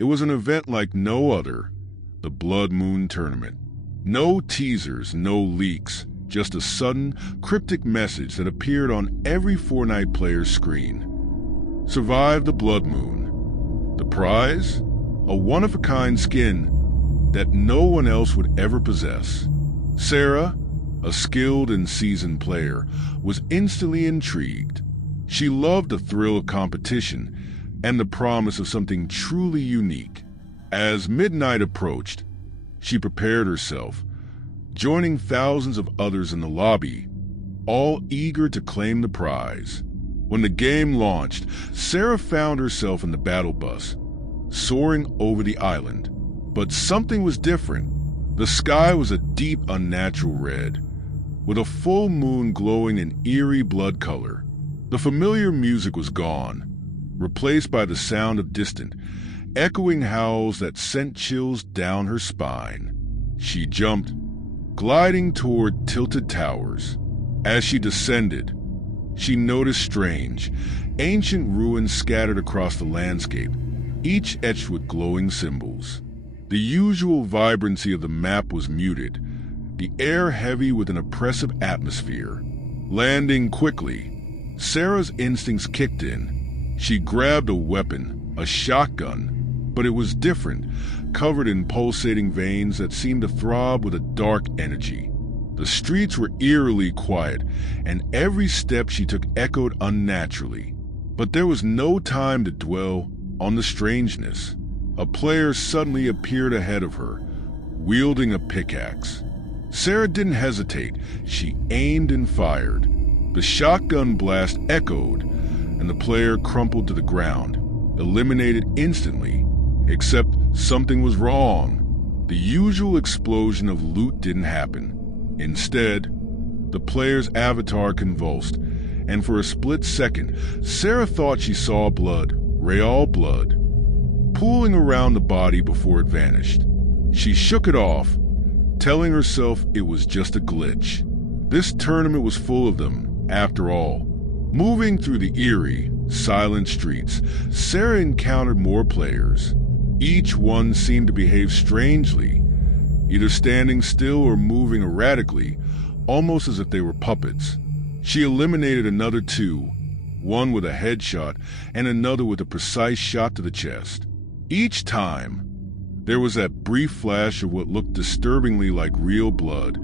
It was an event like no other, the Blood Moon Tournament. No teasers, no leaks, just a sudden, cryptic message that appeared on every Fortnite player's screen. Survive the Blood Moon. The prize? A one-of-a-kind skin that no one else would ever possess. Sarah, a skilled and seasoned player, was instantly intrigued. She loved the thrill of competition and the promise of something truly unique. As midnight approached, she prepared herself, joining thousands of others in the lobby, all eager to claim the prize. When the game launched, Sarah found herself in the battle bus, soaring over the island. But something was different. The sky was a deep, unnatural red, with a full moon glowing in eerie blood color. The familiar music was gone, replaced by the sound of distant, echoing howls that sent chills down her spine. She jumped, gliding toward tilted towers. As she descended, she noticed strange, ancient ruins scattered across the landscape, each etched with glowing symbols. The usual vibrancy of the map was muted, the air heavy with an oppressive atmosphere. Landing quickly, Sarah's instincts kicked in. She grabbed a weapon, a shotgun, but it was different, covered in pulsating veins that seemed to throb with a dark energy. The streets were eerily quiet, and every step she took echoed unnaturally. But there was no time to dwell on the strangeness. A player suddenly appeared ahead of her, wielding a pickaxe. Sarah didn't hesitate. She aimed and fired. The shotgun blast echoed, and the player crumpled to the ground, eliminated instantly. Except something was wrong. The usual explosion of loot didn't happen. Instead, the player's avatar convulsed, and for a split second, Sarah thought she saw blood, real blood, pooling around the body before it vanished. She shook it off, telling herself it was just a glitch. This tournament was full of them, after all. Moving through the eerie, silent streets, Sarah encountered more players. Each one seemed to behave strangely, either standing still or moving erratically, almost as if they were puppets. She eliminated another two, one with a headshot and another with a precise shot to the chest. Each time, there was that brief flash of what looked disturbingly like real blood,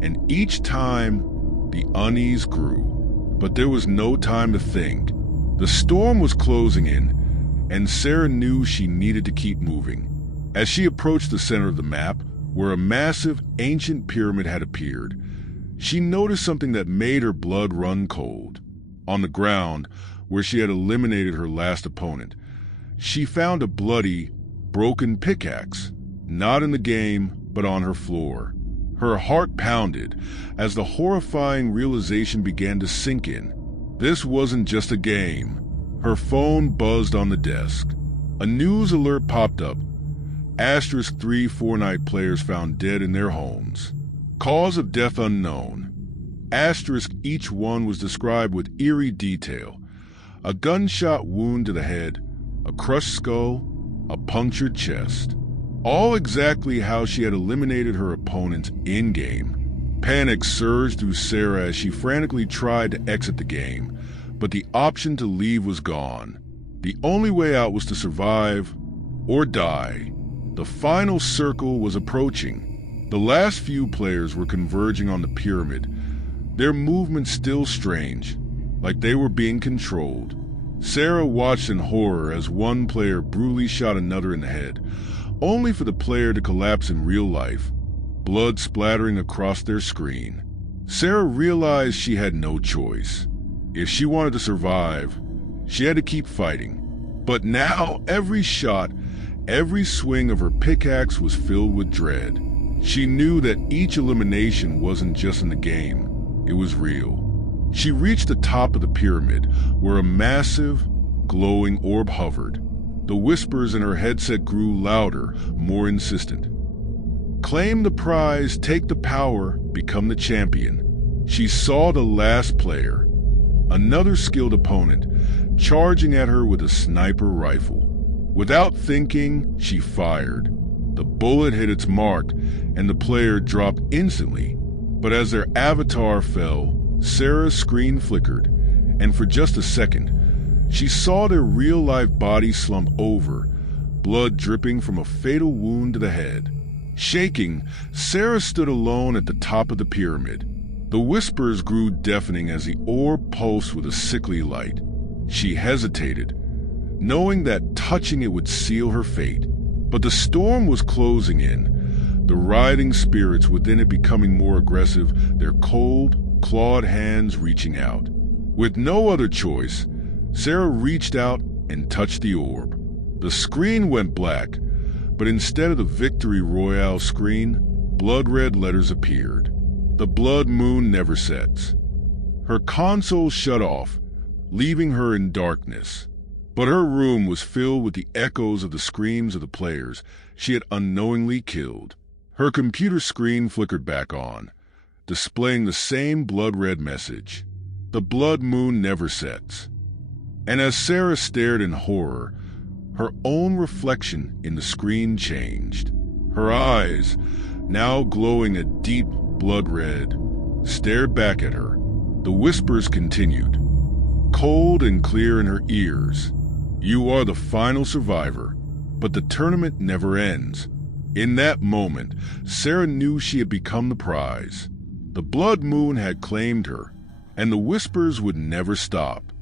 and each time, the unease grew. But there was no time to think. The storm was closing in, and Sarah knew she needed to keep moving. As she approached the center of the map, where a massive, ancient pyramid had appeared, she noticed something that made her blood run cold. On the ground, where she had eliminated her last opponent, she found a bloody, broken pickaxe, not in the game, but on her floor. Her heart pounded as the horrifying realization began to sink in. This wasn't just a game. Her phone buzzed on the desk. A news alert popped up. Asterisk 3 Fortnite players found dead in their homes. Cause of death unknown. Asterisk each one was described with eerie detail. A gunshot wound to the head, a crushed skull, a punctured chest. All exactly how she had eliminated her opponents in-game. Panic surged through Sarah as she frantically tried to exit the game, but the option to leave was gone. The only way out was to survive or die. The final circle was approaching. The last few players were converging on the pyramid, their movements still strange, like they were being controlled. Sarah watched in horror as one player brutally shot another in the head, only for the player to collapse in real life, blood splattering across their screen. Sarah realized she had no choice. If she wanted to survive, she had to keep fighting. But now every shot, every swing of her pickaxe was filled with dread. She knew that each elimination wasn't just in the game, it was real. She reached the top of the pyramid, where a massive, glowing orb hovered. The whispers in her headset grew louder, more insistent. Claim the prize, take the power, become the champion. She saw the last player, another skilled opponent, charging at her with a sniper rifle. Without thinking, she fired. The bullet hit its mark, and the player dropped instantly. But as their avatar fell, Sarah's screen flickered, and for just a second, she saw their real-life body slump over, blood dripping from a fatal wound to the head. Shaking, Sarah stood alone at the top of the pyramid. The whispers grew deafening as the orb pulsed with a sickly light. She hesitated, knowing that touching it would seal her fate. But the storm was closing in, the writhing spirits within it becoming more aggressive, their cold, clawed hands reaching out. With no other choice, Sarah reached out and touched the orb. The screen went black, but instead of the Victory Royale screen, blood-red letters appeared. The blood moon never sets. Her console shut off, leaving her in darkness. But her room was filled with the echoes of the screams of the players she had unknowingly killed. Her computer screen flickered back on, displaying the same blood-red message. The blood moon never sets. And as Sarah stared in horror, her own reflection in the screen changed. Her eyes, now glowing a deep blood red, stared back at her. The whispers continued, cold and clear in her ears. You are the final survivor, but the tournament never ends. In that moment, Sarah knew she had become the prize. The blood moon had claimed her, and the whispers would never stop.